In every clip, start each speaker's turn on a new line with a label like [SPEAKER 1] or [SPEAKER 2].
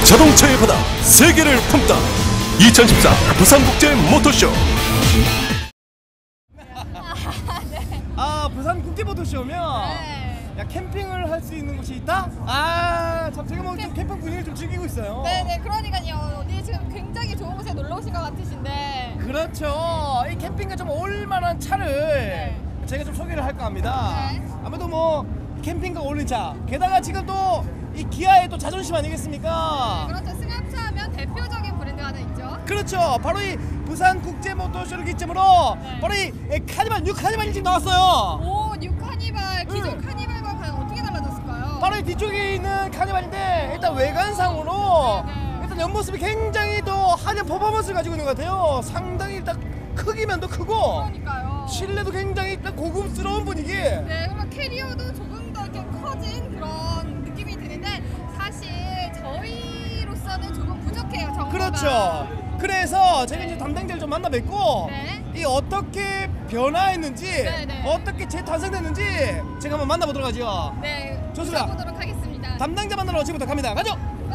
[SPEAKER 1] 자동차의 바다 세계를 품다 2014 부산국제 모터쇼.
[SPEAKER 2] 아, 부산 국제모터쇼면 야, 캠핑을 할 수 있는 곳이 있다? 아, 참 제가 뭐 좀 캠핑 분위기를 좀 즐기고 있어요.
[SPEAKER 3] 네네, 그러니까요. 오늘 지금 굉장히 좋은 곳에 놀러 오신 것 같으신데.
[SPEAKER 2] 그렇죠. 이 캠핑과 좀 어울릴만한 차를 제가 좀 소개를 할까 합니다.
[SPEAKER 3] 네.
[SPEAKER 2] 아무래도 뭐 캠핑과 어울린 차, 게다가 지금 또 이 기아의 또 자존심 아니겠습니까?
[SPEAKER 3] 그렇죠. 승합차하면 대표적인 브랜드 하나 있죠.
[SPEAKER 2] 그렇죠. 바로 이 부산 국제모터쇼를 기점으로 바로 이 카니발, 뉴 카니발이 지금 나왔어요.
[SPEAKER 3] 오, 뉴 카니발. 기존 카니발과 과연 어떻게 달라졌을까요?
[SPEAKER 2] 바로 이 뒤쪽에 있는 카니발인데 일단 외관상으로 일단 옆모습이 굉장히 또 하얀 퍼포먼스를 가지고 있는 것 같아요. 상당히 일단 크기면도 크고
[SPEAKER 3] 그러니까요.
[SPEAKER 2] 실내도 굉장히 일단 고급스러운 분위기.
[SPEAKER 3] 네, 그리고 캐리어도 조금 더 이렇게 커진 그런 느낌이 드는데 사실 저희로서는 조금 부족해요, 정보가.
[SPEAKER 2] 그렇죠. 그래서 제가 이제 담당자를 좀 만나 뵙고 이 어떻게 변화했는지 어떻게 재탄생됐는지 제가 한번 만나보도록 하죠.
[SPEAKER 3] 네,
[SPEAKER 2] 좋습니다.
[SPEAKER 3] 보도록 하겠습니다.
[SPEAKER 2] 담당자 만나러 지금부터 갑니다. 가죠.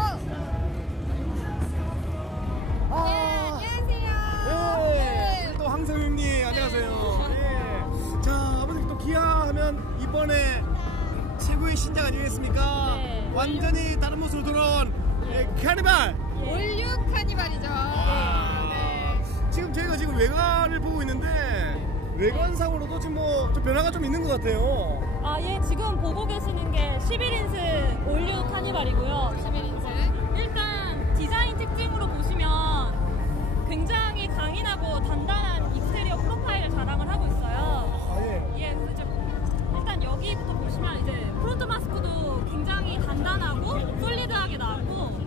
[SPEAKER 3] 안녕하세요.
[SPEAKER 2] 네, 또 황성윤님 안녕하세요. 네. 자, 아버님 또 기아 하면 이번에 최고의 신작 아니겠습니까? 완전히 다른 모습으로 돌아온 카니발.
[SPEAKER 3] 올류 카니발이죠.
[SPEAKER 2] 지금 저희가 지금 외관을 보고 있는데 외관상으로도 지금 뭐 좀 변화가 좀 있는 것 같아요.
[SPEAKER 4] 아, 예, 지금 보고 계시는 게 11인승 올류 카니발이고요.
[SPEAKER 3] 11인승.
[SPEAKER 4] 일단 디자인 특징으로 보시면 굉장히 강인하고 단단한 익스테리어 프로파일을 자랑을 하고 있어요. 예, 그래서 이제 일단 여기부터 보시면 이제 프론트 마스크도 굉장히 단단하고 솔리드하게 나왔고.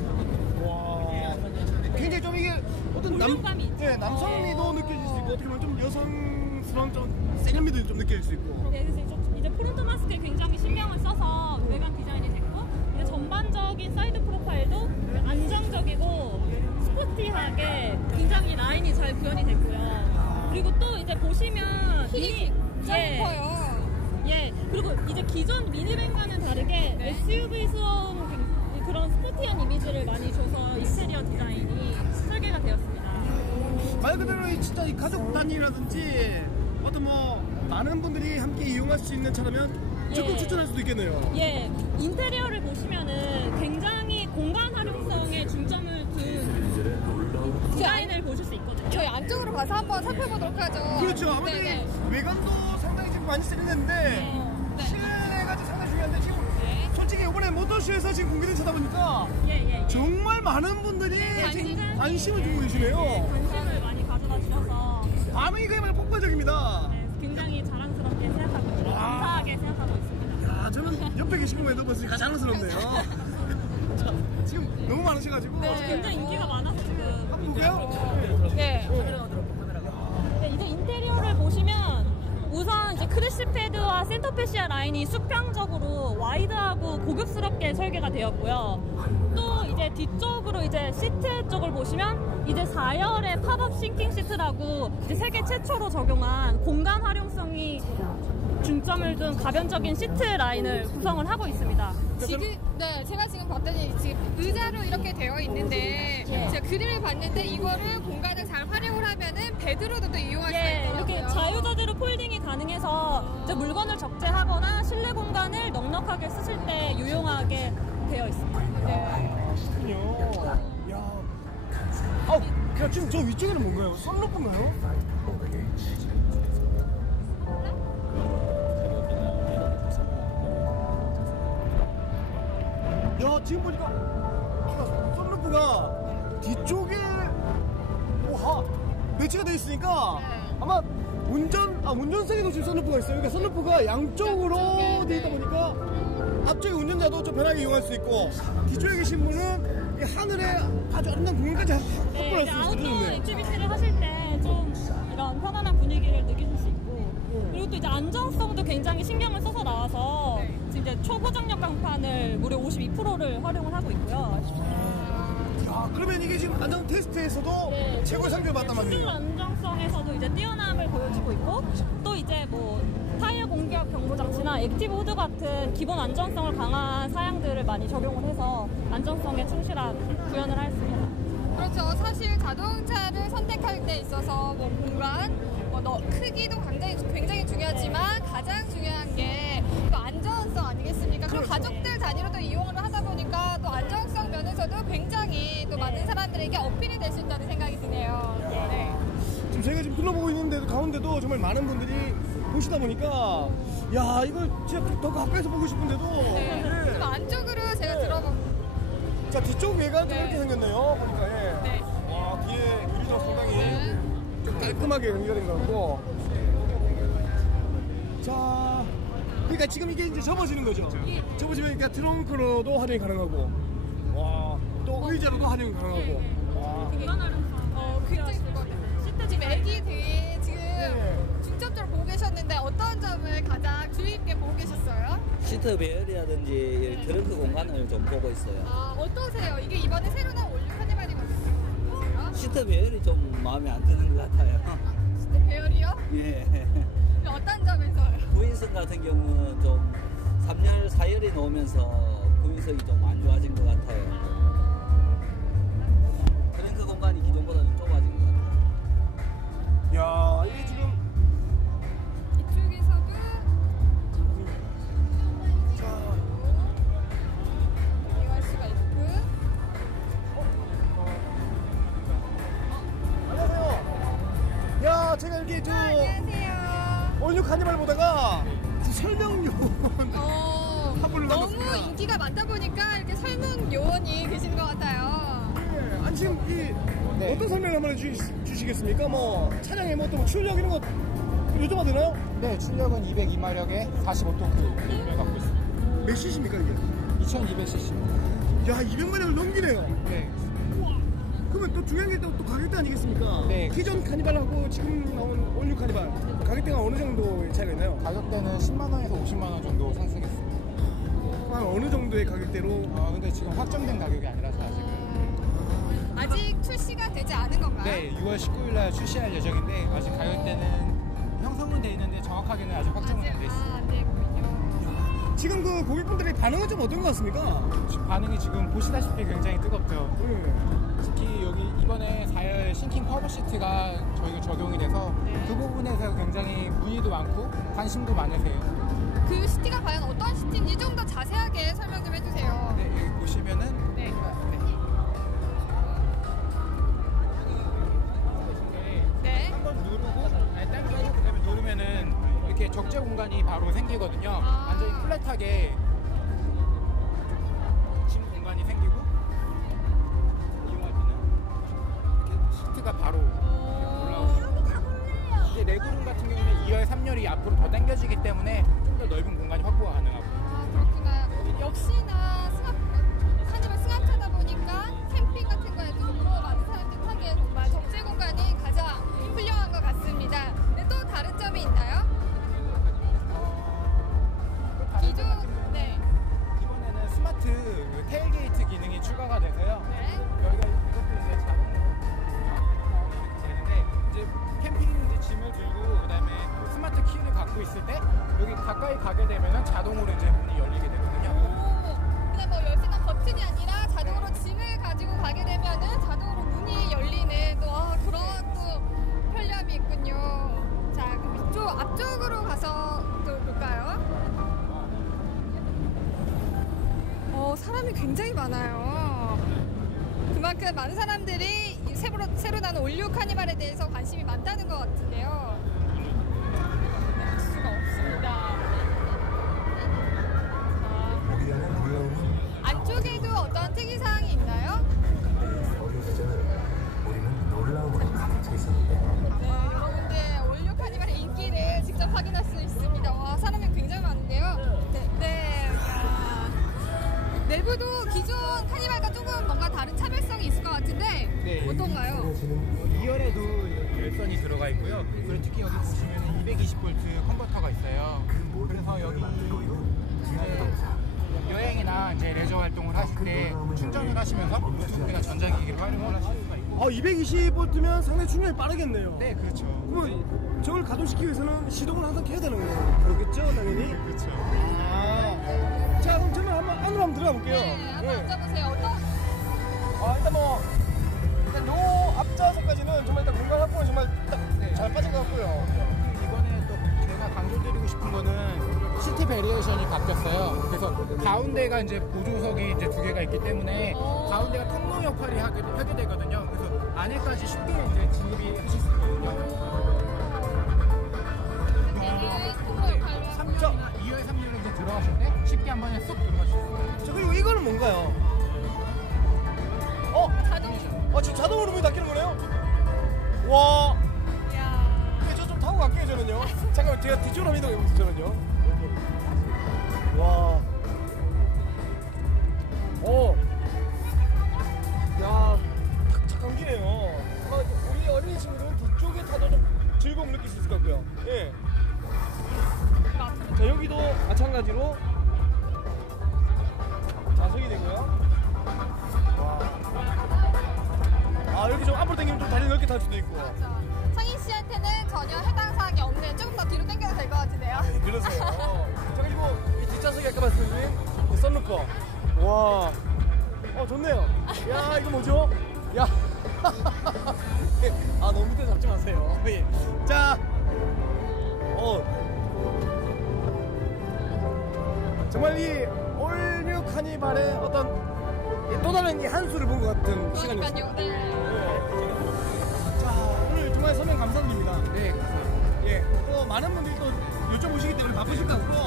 [SPEAKER 2] 와, 굉장히 좀 이게 어떤
[SPEAKER 4] 볼륨감이 있죠.
[SPEAKER 2] 남성미도 느껴질 수 있고 어떻게 보면 좀 여성스러운 좀 세련미도 좀 느껴질 수 있고.
[SPEAKER 4] 네, 그래서 이제 프론트 마스크에 굉장히 신경을 써서 외관 디자인이 됐고, 이제 전반적인 사이드 프로파일도 안정적이고 스포티하게 굉장히 라인이 잘 구현이 됐고요. 그리고 또 이제 보시면
[SPEAKER 3] 힐이 커요.
[SPEAKER 4] 예, 그리고 이제 기존 미니밴과는 다르게 SUV스러운 그런 스포티한 이미지를 많이 줘서 인테리어 디자인이 설계가 되었습니다.
[SPEAKER 2] 말 그대로 진짜 이 가족 단위라든지 어떤 뭐 많은 분들이 함께 이용할 수 있는 차라면 적극 추천할 수도 있겠네요.
[SPEAKER 4] 예, 인테리어를 보시면은 굉장히 공간 활용성에 중점을 둔 디자인을 보실 수 있거든요.
[SPEAKER 3] 저희 안쪽으로 가서 한번 살펴보도록 하죠.
[SPEAKER 2] 그렇죠. 아무래도 외관도 상당히 지금 많이 세련됐는데 실내가 상당히 중요한데 지금 솔직히 이번에 모터쇼에서 지금 공개된 차다 보니까 정말 많은 분들이 지금 관심을 주고 계시네요.
[SPEAKER 4] 관심을 많이 가져다 주셔서
[SPEAKER 2] 반응이 그야말로 폭발적입니다.
[SPEAKER 4] 굉장히 자랑스럽게 생각하고 있습니다. 감사하게 생각하고 있습니다.
[SPEAKER 2] 야, 저는 옆에 계신 것만 해도 벌써 자랑스럽네요. 자, 지금 너무 많으셔가지고
[SPEAKER 4] 굉장히 인기가 많아서 지금.
[SPEAKER 2] 한번 볼게요.
[SPEAKER 4] 네, 이제 인테리어를 보시면 우선 이제 크래시 패드와 센터 패시아 라인이 수평적으로 와이드하고 고급스럽게 설계가 되었고요. 또 이제 뒤쪽으로 이제 시트 쪽을 보시면 이제 4열의 팝업 싱킹 시트라고 이제 세계 최초로 적용한 공간 활용성이 중점을 둔 가변적인 시트 라인을 구성을 하고 있습니다.
[SPEAKER 3] 제가 지금 봤더니 지금 의자로 이렇게 되어 있는데 제가 그림을 봤는데 이거를 공간을 잘 활용을 하면은 베드로도 또 이용할 수가 있더라고요.
[SPEAKER 4] 이렇게 자유자재로 폴딩이 가능해서 이제 물건을 적재하거나 실내 공간을 넉넉하게 쓰실 때 유용하게 되어 있습니다.
[SPEAKER 2] 그렇군요. 야, 그냥 지금 저 위쪽에는 뭔가요? 선루프인가요? 야, 지금 보니까 선루프가 뒤쪽에 배치가 되어 있으니까 아마 운전석에도 지금 선루프가 있어요. 그러니까 선루프가 양쪽으로 되어 있다 보니까 앞쪽에 운전자도 좀 편하게 이용할 수 있고 뒤쪽에 계신 분은 이 하늘에 아주 아름다운 공간까지 확보할 수 있어요.
[SPEAKER 4] 아웃도어 액티비티를 하실 때 좀 이런 편안한 분위기를 느끼실 수 있고, 그리고 또 이제 안정성도 굉장히 신경을 써서 나와서 지금 이제 초고장력 강판을 무려 52%를 활용을 하고 있고요.
[SPEAKER 2] 야, 그러면 이게 지금 안정 테스트에서도 최고의 상표를 받단 말이에요.
[SPEAKER 4] 충돌 안정성에서도 이제 뛰어남을 보여주고 있고, 또 이제 뭐 타이어 공격 경보 장치나 액티브 후드 같은 기본 안전성을 강화한 사양들을 기술들을 많이 적용을 해서 안전성에 충실한 구현을 했습니다.
[SPEAKER 3] 그렇죠. 사실 자동차를 선택할 때 있어서 뭐 공간, 크기도 굉장히 중요하지만 가장 중요한 게 또 안전성 아니겠습니까? 그리고 가족들 단위로도 이용을 하다 보니까 또 안전성 면에서도 굉장히 또 많은 사람들에게 어필이 될 수 있다는 생각이 드네요. 네.
[SPEAKER 2] 지금 저희가 지금 둘러보고 있는데도 가운데도 정말 많은 분들이 보시다 보니까 야 이걸 진짜 더 가까이서 보고 싶은데도
[SPEAKER 3] 네. 좀 안쪽으로 제가 들어보.
[SPEAKER 2] 자 뒤쪽 외관 좀
[SPEAKER 3] 네.
[SPEAKER 2] 이렇게 생겼네요. 보니까 예.
[SPEAKER 3] 네.
[SPEAKER 2] 와 뒤에 유리도 상당히
[SPEAKER 3] 네.
[SPEAKER 2] 좀 깔끔하게 연결된 것 같고. 자, 그러니까 지금 이게 이제 접어지는 거죠. 접어지면 그러니까 트렁크로도 활용이 가능하고, 와, 또 의자로도 활용이 가능하고. 와.
[SPEAKER 3] 굉장히 좋거든요. 지금 애기들이 지금 중점적으로 보고 계셨는데 어떤 점을 가장 주의 깊게 보고 계셨어요?
[SPEAKER 5] 시트 배열이라든지 트렁크 공간을 좀 보고 있어요.
[SPEAKER 3] 아, 어떠세요? 이게 이번에 새로 나온 올류 카니발이거든요.
[SPEAKER 5] 시트 배열이 좀 마음에 안 드는 것 같아요.
[SPEAKER 3] 진짜 배열이요?
[SPEAKER 5] 예.
[SPEAKER 3] 어떤 점에서요?
[SPEAKER 5] 구인석 같은 경우는 좀 3열, 4열이 나오면서 구인석이 좀 안 좋아진 것 같아요. 트렁크 공간이 기존보다 좀 좁아진 것 같아요.
[SPEAKER 2] 야, 이게 지금
[SPEAKER 3] 이쪽에서도
[SPEAKER 2] 자,
[SPEAKER 3] 이용할 수가 있고.
[SPEAKER 2] 안녕하세요. 야, 제가 이렇게
[SPEAKER 3] 안녕하세요.
[SPEAKER 2] 올류 카니발 보다가 설명 요원 화불로
[SPEAKER 3] 너무
[SPEAKER 2] 만났습니다.
[SPEAKER 3] 인기가 많다 보니까 이렇게 설문 요원이 계신 것 같아요.
[SPEAKER 2] 네, 아니 지금 어떤 설명을 한번 해주시겠습니까? 뭐 차량의 뭐 또 출력 이런 거 여쭤봐도 되나요?
[SPEAKER 6] 네, 출력은 202마력에 45토크를 갖고 있습니다.
[SPEAKER 2] 몇 cc입니까 이게?
[SPEAKER 6] 2200cc.
[SPEAKER 2] 야 200마력을 넘기네요.
[SPEAKER 6] 네.
[SPEAKER 2] 그러면 또 중요한 게 또 가격대 아니겠습니까?
[SPEAKER 6] 네.
[SPEAKER 2] 기존 카니발하고 지금 나온 올류 카니발 가격대가 어느 정도 차이가 있나요?
[SPEAKER 6] 가격대는 10만원에서 50만원 정도 상승했습니다.
[SPEAKER 2] 한 어느 정도의 가격대로?
[SPEAKER 6] 근데 지금 확정된 가격이 아니라서 아직은.
[SPEAKER 3] 아직 출시가 되지 않은 건가요?
[SPEAKER 6] 네, 6월 19일날 출시할 예정인데 아직 가격대는 형성은 돼 있는데 정확하게는 아직 확정은 안 돼 있습니다.
[SPEAKER 3] 안 됐군요.
[SPEAKER 2] 지금 그 고객분들의 반응은 좀 어떤 것 같습니까?
[SPEAKER 6] 반응이 지금 보시다시피 굉장히 뜨겁죠.
[SPEAKER 2] 네.
[SPEAKER 6] 특히 여기 이번에 4열 싱킹 커브 시트가 저희가 적용이 돼서 그 부분에서 굉장히 문의도 많고 관심도 많으세요.
[SPEAKER 3] 그 시티가 과연 어떤 시티인지 좀 더 자세하게 설명 좀 해주세요.
[SPEAKER 6] 네, 여기 보시면은
[SPEAKER 3] 네. 네.
[SPEAKER 6] 한번 누르고 당기고 그다음에 누르면은 이렇게 적재 공간이 바로 생기거든요.
[SPEAKER 3] 아.
[SPEAKER 6] 완전히 플랫하게 짐 공간이 생기고 이용할 때는 이렇게 시트가 바로 올라오고 이제 레그룸 같은 경우는 2열, 3열이 앞으로 더 당겨지기 때문에 좀 더 넓은 공간이 확보가 가능하고.
[SPEAKER 3] 아, 그렇구나. 역시나 카니발 승합차다 보니까 캠핑 같은 거에도 좋고 많은 사람들이 타기에 정말 적재 공간이 가장 훌륭한 것 같습니다. 네, 또 다른 점이 있나요? 기존, 네.
[SPEAKER 6] 이번에는 스마트 그 테일게이트 기능이 추가가 돼서요.
[SPEAKER 3] 네.
[SPEAKER 6] 여기가 이것도 이제 자동으로 이렇게 되는데 이제 캠핑 이제 짐을 들고 그다음에 스마트 키를 갖고 있을 때 여기 가까이 가게 되면은 자동으로 이제 문이 열리게 되거든요.
[SPEAKER 3] 오, 그냥 뭐 열쇠나 버튼이 아니라 자동으로 짐을 가지고 가게 되면은 자동으로 문이 열리는 또 그런 또 편리함이 있군요. 자, 그럼 이쪽 앞쪽으로 가서 또 볼까요? 사람이 굉장히 많아요. 그만큼 많은 사람들이 이 새로 나는 올류 카니발에 대해서 관심이 많다는 것 같은데요. 네, 알 수가 없습니다. 자, 안쪽에도 어떤 특이사항이 있나요? 네, 여러분들 올류 카니발의 인기를 직접 확인할 수 있습니다. 와, 사람이 굉장히 많은데요. 네. 내부도 기존 카니발과 조금 뭔가 다른 차별성이 있을 것 같은데
[SPEAKER 6] 네.
[SPEAKER 3] 어떤가요?
[SPEAKER 6] 2열에도 열선이 들어가 있고요. 그리고 특히 여기 보시면 220V 컨버터가 있어요. 그래서 여기 여행이나 이제 레저 활동을 하실 때 충전을 하시면서 블루투스나 전자기기를 활용을 하실 수가 있고.
[SPEAKER 2] 220V면 상당히 충전이 빠르겠네요.
[SPEAKER 6] 네, 그렇죠.
[SPEAKER 2] 그러면 저걸 가동시키기 위해서는 시동을 항상 켜야 되는 거예요. 그렇겠죠, 당연히?
[SPEAKER 6] 그렇죠.
[SPEAKER 2] 자, 그럼 저는 안으로 한번 들어가 볼게요.
[SPEAKER 6] 가운데가 이제 보조석이 이제 2개가 있기 때문에 가운데가 통로 역할이 하게 되거든요. 그래서 안에까지 쉽게 이제 진입이 하실 수 있거든요.
[SPEAKER 3] 이게 통로 역할로
[SPEAKER 6] 3열이나 2열, 3열로 이제 들어가실 때 쉽게 한 번에 쏙 들어가실 수 있어요.
[SPEAKER 2] 자, 그리고 이거는 뭔가요?
[SPEAKER 3] 자동.
[SPEAKER 2] 지금 자동으로 문이 닫히는 거네요? 와.
[SPEAKER 3] 야.
[SPEAKER 2] 저 좀 타고 갈게요, 저는요. 잠깐만, 제가 뒤쪽으로 이동해보세요, 저는요. 와. 야, 착한 기네요. 우리 어린이 친구들은 뒤쪽에 타도 좀 즐거움 느낄 수 있을 것 같고요. 예. 자, 여기도 마찬가지로 좌석이 되고요. 와. 이렇게 좀 앞으로 당기면 좀 다리 넓게 탈 수도 있고.
[SPEAKER 3] 상인 씨한테는 전혀 해당 사항이 없는 조금 더 뒤로 당겨도 될 것 같은데요.
[SPEAKER 2] 네, 그러세요. 자, 그리고 이 뒷좌석이 아까 말씀드린 이 썬루퍼. 와. 좋네요. 야, 이거 뭐죠? 야. 너무 밑에 잡지 마세요. 예. 자. 정말 이 올뉴 카니발의 어떤 또 다른 이 한 수를 본 것 같은 시간이었습니다.
[SPEAKER 3] 그러니까요.
[SPEAKER 2] 자, 오늘 정말 설명 감사드립니다.
[SPEAKER 6] 네, 감사합니다.
[SPEAKER 2] 예, 또 많은 분들이 또 여쭤보시기 때문에 바쁘실 것 같고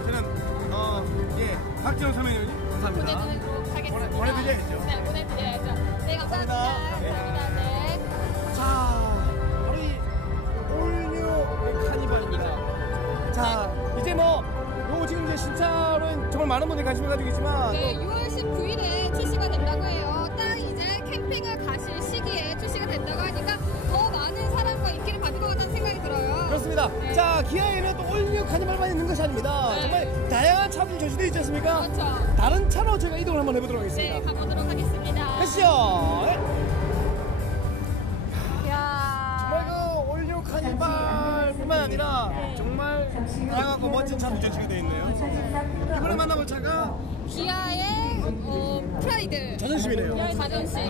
[SPEAKER 2] 저는 박지영 설명위원님 감사합니다.
[SPEAKER 3] 보내드리도록 하겠습니다.
[SPEAKER 2] 보내드려야죠.
[SPEAKER 3] 네, 보내드려야죠. 네, 감사합니다. 감사합니다. 네.
[SPEAKER 2] 자, 바로 이 올뉴 카니발입니다. 자, 이제 요거 지금 이제 신차로 정말 많은 분들이 관심을 가지고 계시지만
[SPEAKER 3] 네, 6월 19일에 출시가 된다고 해요. 딱 이제 캠핑을 가실 시기에 출시가 된다고 하니까 더 많은 사랑과 인기를 받을 것 같다는 생각이 들어요.
[SPEAKER 2] 그렇습니다.
[SPEAKER 3] 네.
[SPEAKER 2] 자, 기아에는 또 올뉴 카니발만 있는 것이 아닙니다.
[SPEAKER 3] 네.
[SPEAKER 2] 정말 다양한 차들이 전시되어 있지 않습니까?
[SPEAKER 3] 그렇죠.
[SPEAKER 2] 다른 차로 저희가 이동을 한번 해보도록 하겠습니다.
[SPEAKER 3] 네, 가보도록 하겠습니다.
[SPEAKER 2] 가시죠.
[SPEAKER 3] 이야.
[SPEAKER 2] 정말 그 올뉴 카니발뿐만 아니라 정말 다양하고 멋진 차들이 전시가 되어 있네요. 이번에 만나볼 차가
[SPEAKER 3] 기아의 프라이드.
[SPEAKER 2] 자존심이네요.
[SPEAKER 3] 자존심.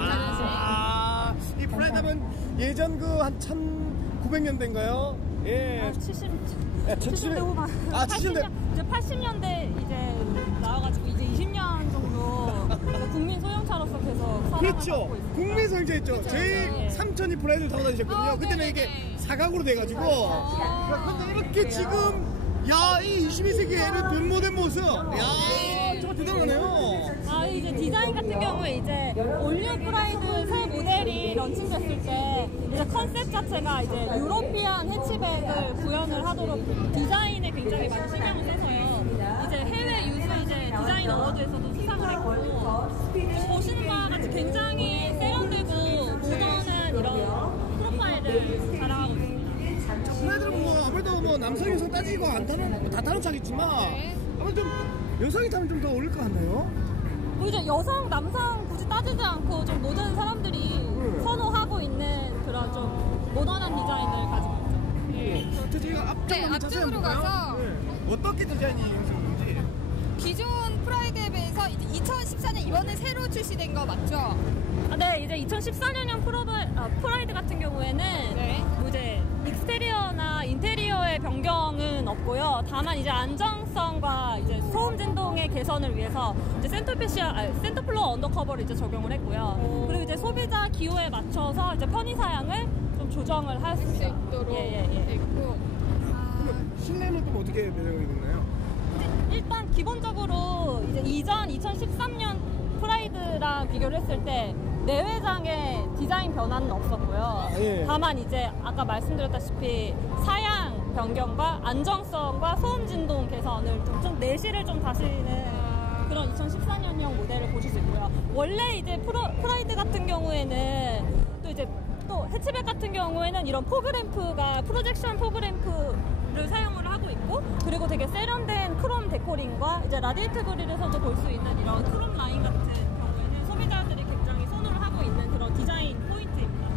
[SPEAKER 2] 이 프라이드는 예전 그 한 1900년대인가요? 예.
[SPEAKER 4] 70대 후반.
[SPEAKER 2] 70대.
[SPEAKER 4] 이제 80년대 이제 나와가지고 이제 20년 정도 국민 소형차로서 계속 사랑을
[SPEAKER 2] 그렇죠.
[SPEAKER 4] 받고 있습니다.
[SPEAKER 2] 국민 소형차였죠.
[SPEAKER 3] 그렇죠.
[SPEAKER 2] 저희
[SPEAKER 4] 예.
[SPEAKER 2] 삼촌이 프라이드를 타고 다니셨거든요. 그때는
[SPEAKER 3] 네네네.
[SPEAKER 2] 이게 사각으로 돼가지고. 근데 이렇게 지금 이 22세기에는 변모된 모습. 정말 대단하네요.
[SPEAKER 4] 이제 디자인 같은 경우에 이제 올뉴 프라이드 새 모델이 런칭됐을 때 이제 컨셉 자체가 이제 유로피안 해치백을 구현을 하도록 디자인에 굉장히 많이 신경을 써서요. 이제 해외 유수 이제 디자인 어워드에서도 수상을 했고 보시는 바와 같이 굉장히 세련되고 모던한 이런 프로파일을 자랑하고 있습니다.
[SPEAKER 2] 프라이드는 아무래도 남성 여성 따지고 안 타는 다 타는 차겠지만 아무래도 좀 여성이 타면 좀 더 어울릴 것 같나요?
[SPEAKER 4] 이제 여성, 남성 굳이 따지지 않고 좀 모든 사람들이 선호하고 있는 그런 좀 모던한 디자인을 가지고 있죠.
[SPEAKER 2] 저희가
[SPEAKER 3] 네, 앞쪽으로 가서
[SPEAKER 2] 어떻게 디자인이 형성되는지.
[SPEAKER 3] 기존 프라이드에 비해서 이제 2014년 이번에 새로 출시된 거 맞죠?
[SPEAKER 4] 네, 이제 2014년형 프라이드 같은 경우에는
[SPEAKER 3] 네.
[SPEAKER 4] 이제 익스테리어나 인테리어의 변경은 없고요. 다만 이제 안정성과 이제 소음 진동의 개선을 위해서 이제 센터플로어 언더커버를 이제 적용을 했고요. 그리고 이제 소비자 기호에 맞춰서 이제 편의 사양을 좀 조정을 할 수
[SPEAKER 3] 할 수 있도록 돼 있고.
[SPEAKER 2] 실내는 또 어떻게 배정이 됐나요?
[SPEAKER 4] 일단 기본적으로 이제 이전 2013년 프라이드랑 비교를 했을 때 내외장의 디자인 변화는 없었고요.
[SPEAKER 2] 예.
[SPEAKER 4] 다만 이제 아까 말씀드렸다시피 사양 변경과 안정성과 소음 진동 개선을 좀 내실을 좀 다시는 그런 2014년형 모델을 보실 수 있고요. 원래 이제 프라이드 같은 경우에는 또 이제 또 해치백 같은 경우에는 이런 포그램프가 프로젝션 포그램프를 사용을 하고 있고 그리고 되게 세련된 크롬 데코링과 이제 라디에이터 그릴에서도 볼 수 있는 이런 크롬 라인 같은 경우에는 소비자들이 굉장히 선호를 하고 있는 그런 디자인 포인트입니다.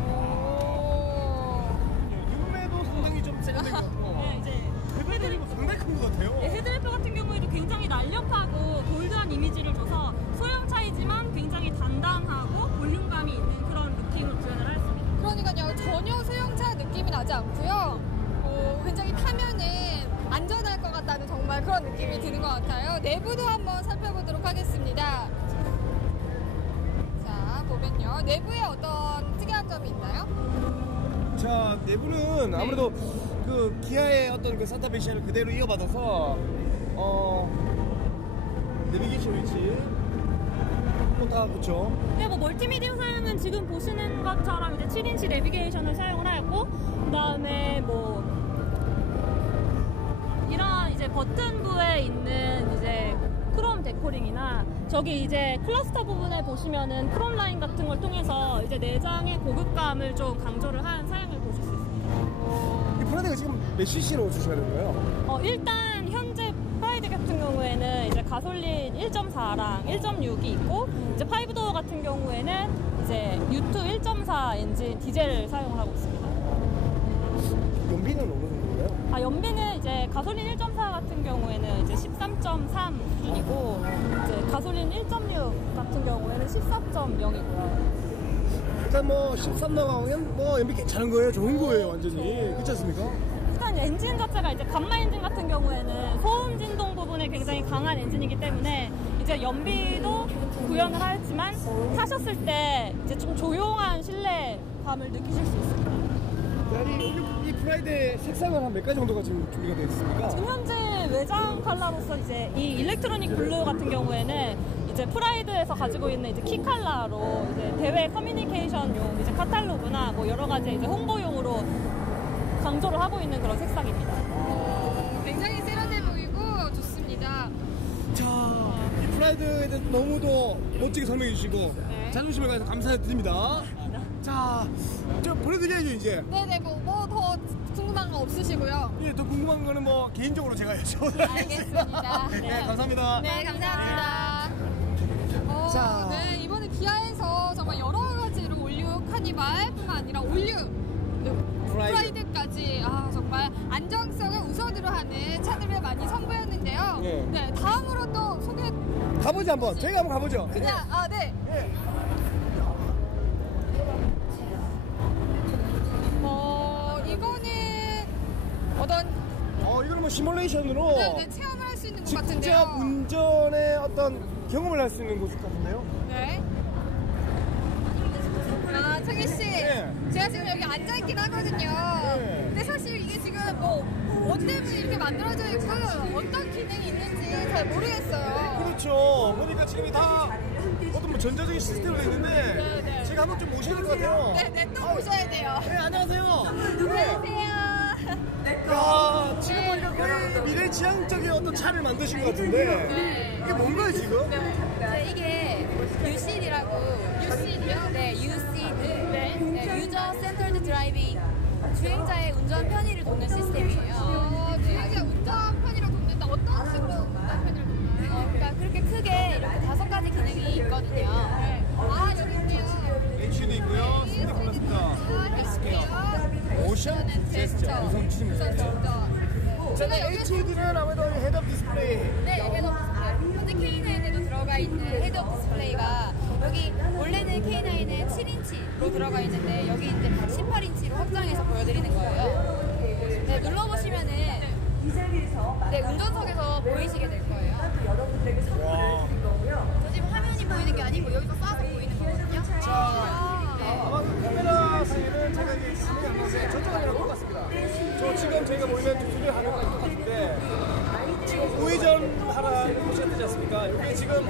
[SPEAKER 2] 룸에도 상당히 좀 세련된 것 같고
[SPEAKER 4] 네, 이제
[SPEAKER 2] 헤드램프 상당히 큰 것 같아요.
[SPEAKER 4] 헤드램프 같은 경우에도 굉장히 날렵하고 볼드한 이미지를 줘서 소형차이지만 굉장히 단단하고 볼륨감이 있는 그런 느낌으로 구현을 했습니다.
[SPEAKER 3] 그러니까요, 전혀 소형차 느낌이 나지 않고요. 굉장히 타면은 안전할 것 같다는 정말 그런 느낌이 드는 것 같아요. 내부도 한번 살펴보도록 내부에 어떤 특이한 점이 있나요?
[SPEAKER 2] 자, 내부는 아무래도 그 기아의 어떤 그 산타페시아를 그대로 이어받아서 내비게이션 위치 다 그렇죠.
[SPEAKER 4] 네, 뭐 멀티미디어 사양은 지금 보시는 것처럼 이제 7인치 내비게이션을 사용을 하였고, 그다음에 뭐 이런 이제 버튼부에 있는 이제 크롬 데코링이나 저기 이제 클러스터 부분에 보시면은 크롬 라인 같은 걸 통해서 이제 내장의 고급감을 좀 강조를 한 사양을 보실 수 있습니다.
[SPEAKER 2] 이 프라이드가 지금 몇 cc로 주셔야 되는 거예요?
[SPEAKER 4] 일단 현재 프라이드 같은 경우에는 이제 가솔린 1.4랑 1.6이 있고, 이제 5도어 같은 경우에는 이제 U2 1.4 엔진 디젤을 사용하고 있습니다.
[SPEAKER 2] 연비는 어느 정도인가요?
[SPEAKER 4] 연비는 이제 가솔린 1.4 같은 경우에는 이제 13.3 수준이고, 이제 가솔린 1.6 같은 경우에는 14.0이고요.
[SPEAKER 2] 일단 뭐 13 나가면 뭐 연비 괜찮은 거예요? 좋은 거예요, 완전히. 그렇지 않습니까?
[SPEAKER 4] 일단 엔진 자체가 이제 감마 엔진 같은 경우에는 소음 진동 부분에 굉장히 강한 엔진이기 때문에 이제 연비도 구현을 하였지만 타셨을 때 이제 좀 조용한 실내감을 느끼실 수 있습니다.
[SPEAKER 2] 이 프라이드의 색상은 한 몇 가지 정도가 지금 준비가 되어 있습니까?
[SPEAKER 4] 지금 현재 외장 컬러로서 이제 이 일렉트로닉 블루 같은 경우에는 이제 프라이드에서 가지고 있는 이제 키 컬러로 이제 대외 커뮤니케이션용 이제 카탈로그나 뭐 여러 가지 이제 홍보용으로 강조를 하고 있는 그런 색상입니다.
[SPEAKER 3] 굉장히 세련돼 보이고 좋습니다.
[SPEAKER 2] 자, 이 프라이드에 대해서 너무도 멋지게 설명해 주시고 자존심을 가해서 감사드립니다. 자, 저 보내드려야죠 이제.
[SPEAKER 3] 네네, 뭐 더 궁금한 거 없으시고요.
[SPEAKER 2] 예, 더 궁금한 거는 뭐 개인적으로 제가 여쭤보도록
[SPEAKER 3] 알겠습니다.
[SPEAKER 2] 하겠습니다. 네, 감사합니다.
[SPEAKER 3] 네, 감사합니다.
[SPEAKER 2] 자.
[SPEAKER 3] 네, 이번에 기아에서 정말 여러 가지로 올류 카니발뿐만 아니라 올류 프라이드까지 정말 안정성을 우선으로 하는 차들을 많이 선보였는데요.
[SPEAKER 2] 예.
[SPEAKER 3] 네, 다음으로 또 소개.
[SPEAKER 2] 가보죠 한번. 저희가 한번 가보죠.
[SPEAKER 3] 그냥 네.
[SPEAKER 2] 예.
[SPEAKER 3] 이거는 어떤
[SPEAKER 2] 이거는 뭐 시뮬레이션으로
[SPEAKER 3] 네, 체험을 할 수 있는 것 같은데요.
[SPEAKER 2] 직접 운전의 어떤 경험을 할 수 있는 곳 같은데요.
[SPEAKER 3] 네. 창희 씨,
[SPEAKER 2] 네.
[SPEAKER 3] 제가 지금 여기 앉아 있긴 하거든요.
[SPEAKER 2] 네.
[SPEAKER 3] 근데 사실 이게 지금 뭐 때문에 이렇게 만들어져 있고 어떤 기능이 있는지 잘 모르겠어요.
[SPEAKER 2] 그렇죠. 보니까 지금 다 어떤 뭐 전자적인 시스템으로 되어 있는데
[SPEAKER 3] 네.
[SPEAKER 2] 제가 한번 좀 모셔야 될 것 같아요.
[SPEAKER 3] 네, 또 보셔야 돼요.
[SPEAKER 2] 네, 안녕하세요.
[SPEAKER 3] 안녕하세요.
[SPEAKER 2] 야, 지금 보니까 거의 미래지향적인 어떤 차를 만드신 것 같은데
[SPEAKER 3] 네.
[SPEAKER 2] 이게 뭔가요 지금?
[SPEAKER 7] 네, 이게 UCD라고.
[SPEAKER 3] UCD요?
[SPEAKER 7] 네, UCD.
[SPEAKER 3] 네.
[SPEAKER 7] 네, 유저 센터드 드라이빙. 주행자의 운전 편의를 돕는 시스템이에요.
[SPEAKER 3] 주행자 운전 편의로 돕는다. 어떤 식으로 운전 편의를 돕나요?
[SPEAKER 7] 그러니까 그렇게 크게 이렇게 5가지 기능이 있거든요.
[SPEAKER 3] 네. 여기 있네요.
[SPEAKER 2] HU도 있고요. 스피드 클러스입니다. 오션 제스처. 우선 치는 거죠. 제가 HUD는 아무래도 헤드업 디스플레이.
[SPEAKER 7] 네, 헤드업 디스플레이. 현재 K9에도 들어가 있는 헤드업 디스플레이가 여기 원래는 K9은 7인치로 들어가 있는데 여기 이제 18인치로 확장해서 보여드리는 거예요. 네, 눌러보시면은 네, 운전석에서 보이시게 될 거예요.
[SPEAKER 2] 와.
[SPEAKER 7] 저 지금 화면이 보이는 게 아니고 여기서 쏴서 보이는 거거든요.
[SPEAKER 2] 아마 그 카메라 상에는 제가 이게 신경이 안 나는데 저쪽이랑 똑같습니다. 저 지금 저희가 모이면 조준을 하는 거랑 똑같은데 지금 우회전 하라는 곳이 되지 않습니까? 여기 지금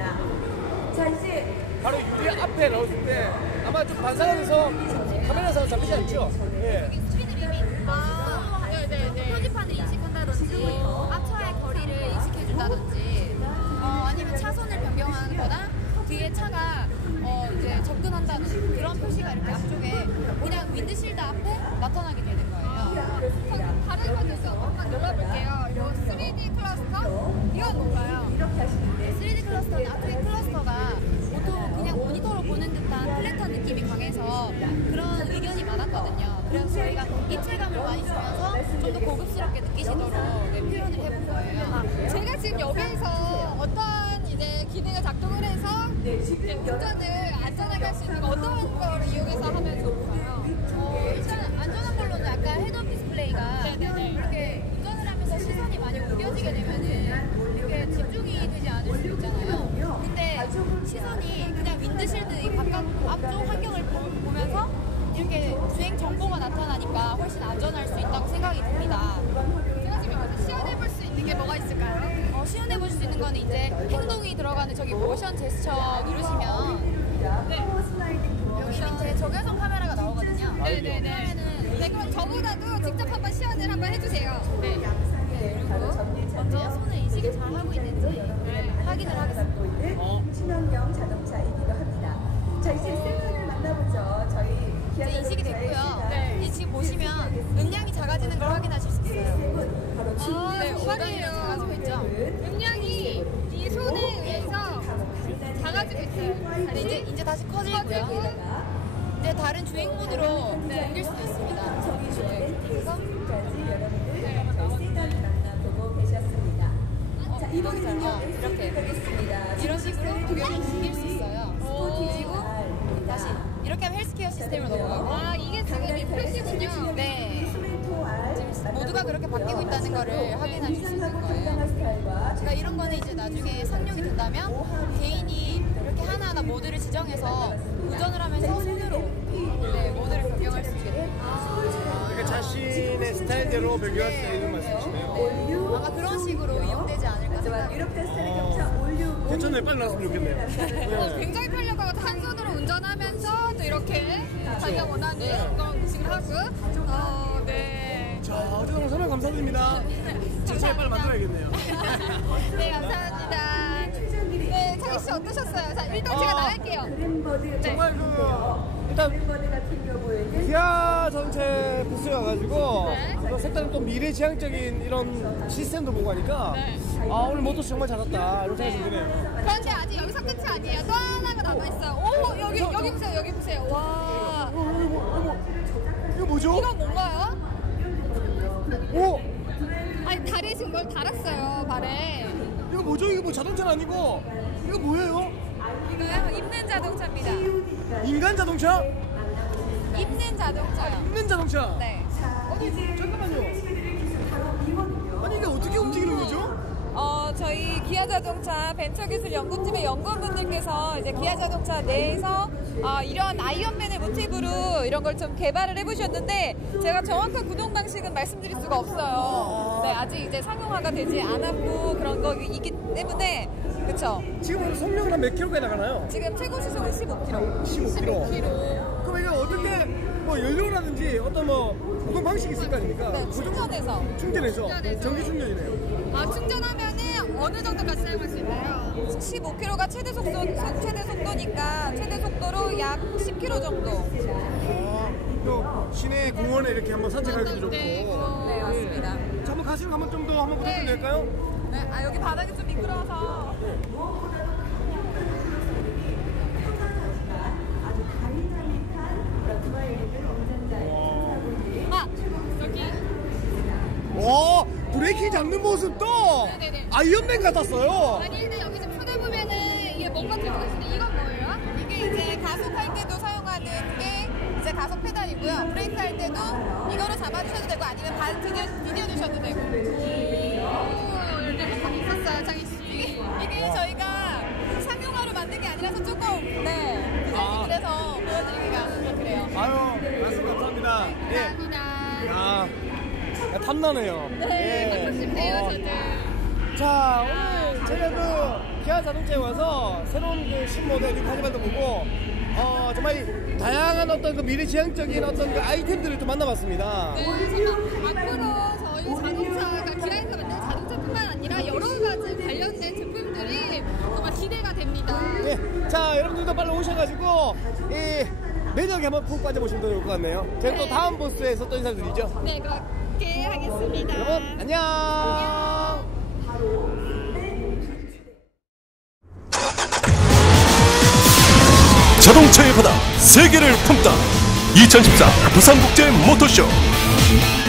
[SPEAKER 2] 바로 유리 앞에 나오실 때 아마 좀 반사하면서 카메라에서 잡히지 않죠? 예.
[SPEAKER 7] 여기 스피드 리밋,
[SPEAKER 3] 네네네.
[SPEAKER 7] 표지판을 인식한다든지 앞차의 거리를 인식해준다든지 아니면 차선을 변경하는 거나 뒤에 차가 이제 접근한다든지 그런 표시가 이렇게 앞쪽에 그냥 윈드실드 앞에 나타나게 되는 거예요.
[SPEAKER 3] 다른 것도 한번 눌러볼게요. 이거 3D 클러스터? 이건 뭔가요?
[SPEAKER 7] 3D 클러스터는 앞쪽에 클러스터가 보통 그냥 모니터로 보는 듯한 플랫한 느낌이 강해서 그런 의견이 많았거든요. 그래서 저희가 입체감을 많이 주면서 좀 더 고급스럽게 느끼시도록 표현을 해본 거예요.
[SPEAKER 3] 제가 지금 여기에서 어떤 이제 기능을 작동을 해서 이제 운전을 안전하게 할 수 있는 거 어떤 거를 이용해서 하면 좋을까요?
[SPEAKER 7] 일단 안전한 걸로는 아까 헤드업 디스플레이가
[SPEAKER 3] 네네네.
[SPEAKER 7] 이렇게 운전을 하면서 시선이 많이 옮겨지게 되면은 이렇게 집중이 되지 않을 수 있잖아요. 근데 시선이 그냥 윈드실드 이 바깥 앞쪽 환경을 보면서 이렇게 주행 정보가 나타나니까 훨씬 안전할 수 있다고 생각이 듭니다.
[SPEAKER 3] 제가 지금 여기서 시연해볼 수 있는 게 뭐가 있을까요?
[SPEAKER 7] 시연해 보실 수 있는 거는 이제 행동이 들어가는 저기 모션 제스처 누르시면 여기 밑에 적외선 카메라가 나오거든요.
[SPEAKER 3] 네네네. 네, 그럼 저보다도 직접 한번 시연을 한번 해주세요. 네.
[SPEAKER 7] 그리고 먼저 손을 인식을 잘 하고 있는지 확인을 하겠습니다.
[SPEAKER 8] 친환경 자동차이기도 합니다. 자, 이제 세븐을 만나보죠. 저희 기아
[SPEAKER 7] 이제 인식이 됐고요. 이 지금 보시면 음량이 작아지는 걸 확인하실 수 있어요. 네, 5단이랑 작아지고 있죠.
[SPEAKER 3] 음량이 이 손에 의해서 작아지고 있어요.
[SPEAKER 7] 근데 이제 다시 커지고요. 이제 다른 주행 모드로 옮길 수도 있습니다. 그래서 이동이잖아요. 이렇게 이런 식으로 구경을 옮길 수 있어요. 그리고 다시 이렇게 하면 헬스케어 시스템으로 넘어가고.
[SPEAKER 3] 아, 이게 지금 이 표시군요.
[SPEAKER 7] 네. 지금 모두가 그렇게 바뀌고 있다는 거를 확인하실 수 있는 거예요. 그러니까 이런 거는 이제 나중에 상용이 된다면 개인이 이렇게 하나하나 모드를 지정해서 운전을 하면서 손으로 모드를 변경할 수 있게 돼요.
[SPEAKER 2] 그러니까 자신의 스타일대로 변경할 수 있는 말씀이시네요.
[SPEAKER 7] 아마 그런 식으로 이용되지 않을까 생각합니다.
[SPEAKER 8] 유럽 테스트는 겹쳐 올류
[SPEAKER 2] 괜찮네, 빨리 나왔으면 좋겠네요. 네.
[SPEAKER 3] 굉장히 편리하고 한 손으로 운전하면서 또 이렇게 자기가 원하는 그런 음식을 하고. 네.
[SPEAKER 2] 자, 어쨌든 설명 감사드립니다. 제 차에 빨리 만들어야겠네요.
[SPEAKER 3] 네, 감사합니다. 네, 창희 씨 어떠셨어요? 자, 일단 제가 나갈게요.
[SPEAKER 8] 그랜버드
[SPEAKER 2] 정말 일단
[SPEAKER 8] 그랜버드 같은 경우에는
[SPEAKER 2] 기아 전체 부스여가지고
[SPEAKER 3] 네.
[SPEAKER 2] 또 색다른 또 미래지향적인 이런 시스템도 보고 하니까
[SPEAKER 3] 네.
[SPEAKER 2] 오늘 모토 정말 잘했다 이런 생각이 드네요.
[SPEAKER 3] 그런데 아직 여기서 끝이 아니에요. 또 하나가 남아있어요. 오, 여기 보세요, 여기 보세요. 와.
[SPEAKER 2] 이거 뭐죠?
[SPEAKER 3] 이건 뭔가요?
[SPEAKER 2] 오!
[SPEAKER 3] 아니, 다리에 지금 뭘 달았어요, 발에.
[SPEAKER 2] 이거 뭐죠? 이거 뭐 자동차는 아니고 이거 뭐예요?
[SPEAKER 7] 이거요? 입는 자동차입니다.
[SPEAKER 2] 인간 자동차?
[SPEAKER 7] 입는 자동차요.
[SPEAKER 2] 있는 자동차?
[SPEAKER 7] 네.
[SPEAKER 2] 아니 잠깐만요. 아니 이게 어떻게 움직이는 거죠?
[SPEAKER 7] 저희 기아자동차 벤처기술연구팀의 연구원분들께서 이제 기아자동차 내에서 이런 아이언맨을 모티브로 이런 걸 좀 개발을 해보셨는데 제가 정확한 구동 방식은 말씀드릴 수가 없어요. 네, 아직 이제 상용화가 되지 않았고 그런 거이기 때문에 그쵸.
[SPEAKER 2] 지금 속력은 한 몇 킬로까지 나가나요?
[SPEAKER 7] 지금 최고 시속은 15km.
[SPEAKER 2] 15km. 그럼 이게 어떻게 뭐 연료라든지 어떤 뭐 구동 방식이 있을 거 아닙니까?
[SPEAKER 7] 네, 충전해서.
[SPEAKER 2] 충전해서 전기 충전이네요.
[SPEAKER 3] 아, 충전하면은 어느 정도까지 사용할 수 있나요?
[SPEAKER 7] 15km가 최대 속도니까 최대 속도로 약 10km 정도.
[SPEAKER 2] 또 시내 공원에 이렇게 한번 산책하기도 좋고.
[SPEAKER 3] 네,
[SPEAKER 7] 네, 맞습니다.
[SPEAKER 2] 자, 한번 가시는 거 한번 좀 더 한번 부탁드려도 될까요?
[SPEAKER 7] 네, 여기 바닥이 좀 미끄러워서.
[SPEAKER 3] 아, 여기.
[SPEAKER 2] 와, 브레이킹 잡는 모습도
[SPEAKER 3] 네네네.
[SPEAKER 2] 아이언맨 같았어요.
[SPEAKER 3] 아니, 근데 여기 좀 쳐다보면은 이게 뭔가 들고 계신데 이건 뭐예요?
[SPEAKER 7] 이게 이제 가속할 때도 사용하는 게 이제 가속 페달이고요. 브레이크 할 때도 이거로 잡아주셔도 되고 아니면 발 디뎌 주셔도 되고.
[SPEAKER 3] 오, 여기 다 있었어요, 창희 씨.
[SPEAKER 7] 이게 저희가 상용화로 만든 게 아니라서 조금 디자인을 해서 보여드리기가 좀 그래요.
[SPEAKER 2] 아유, 말씀 감사합니다. 예.
[SPEAKER 3] 감사합니다.
[SPEAKER 2] 탐나네요.
[SPEAKER 3] 네, 갖고 싶네요, 저도.
[SPEAKER 2] 자, 오늘 제가 그 기아 자동차에 와서 새로운 그 신모델 뉴카니발도 보고 정말 다양한 어떤 그 미래지향적인 어떤 그 아이템들을 좀 만나봤습니다.
[SPEAKER 3] 네, 정말 앞으로 저희 자동차가 기아에서 만든 자동차뿐만 아니라 여러 가지 관련된 제품들이 정말 기대가 됩니다.
[SPEAKER 2] 예, 자, 여러분들도 빨리 오셔가지고 이 매력에 한번 푹 빠져보시면 좋을 것 같네요. 제가 또 다음 부스에서 또 인사드리죠.
[SPEAKER 3] 네, 그렇게 하겠습니다.
[SPEAKER 2] 여러분, 안녕!
[SPEAKER 1] 자동차의 바다 세계를 품다 2014 부산국제 모터쇼